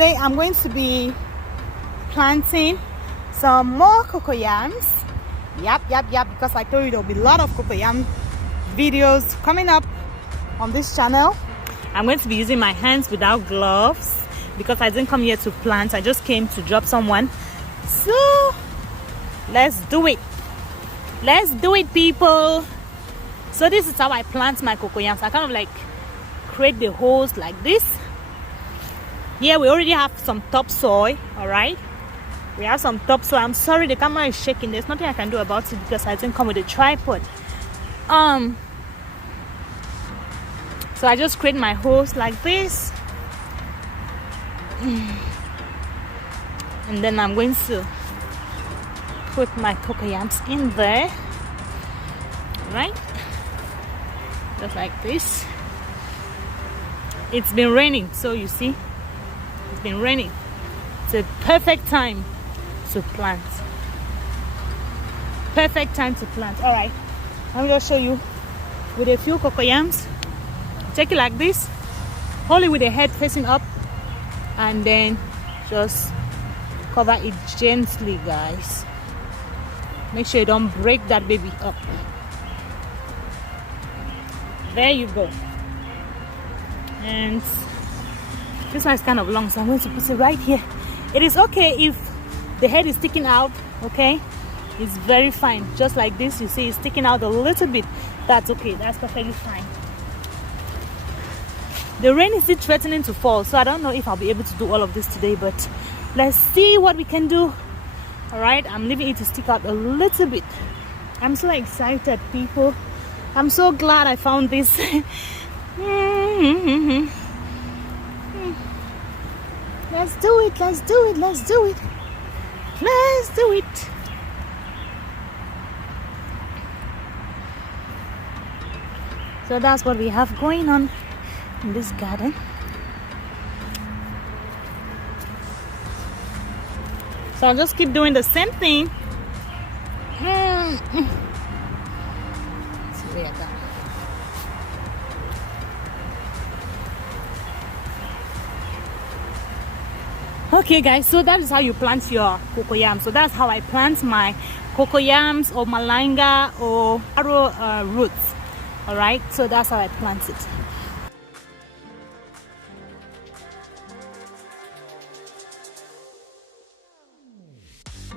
today I'm going to be planting some more cocoyams. Yep, because I told you there'll be a lot of cocoyam videos coming up on this channel. I'm going to be using my hands without gloves because I didn't come here to plant. I just came to drop someone. So let's do it. Let's do it, people. So this is how I plant my cocoyams. I kind of like create the holes like this. Here we already have some topsoil. All right, we have some topsoil. I'm sorry the camera is shaking. There's nothing I can do about it because I didn't come with a tripod. So I just create my holes like this, and then I'm going to put my cocoyams in there, right? Just like this. It's been raining, so you see, it's been raining. It's a perfect time to plant. Perfect time to plant. All right, let me just show you with a few cocoyams. Take it like this, hold it with the head facing up, and then just cover it gently, guys. Make sure you don't break that baby up. There you go. And this one is kind of long, so I'm going to put it right here. It is okay if the head is sticking out, okay? It's very fine. Just like this, you see it's sticking out a little bit. That's okay, that's perfectly fine. The rain is still threatening to fall, so I don't know if I'll be able to do all of this today, but let's see what we can do. All right, I'm leaving it to stick out a little bit. I'm so excited, people. I'm so glad I found this. Let's do it, let's do it, let's do it. Let's do it. So that's what we have going on in this garden. So I'll just keep doing the same thing. Let's see where I got. Okay guys, so that is how you plant your cocoyam. So that's how I plant my cocoyams or malanga or taro roots. All right, so that's how I plant it.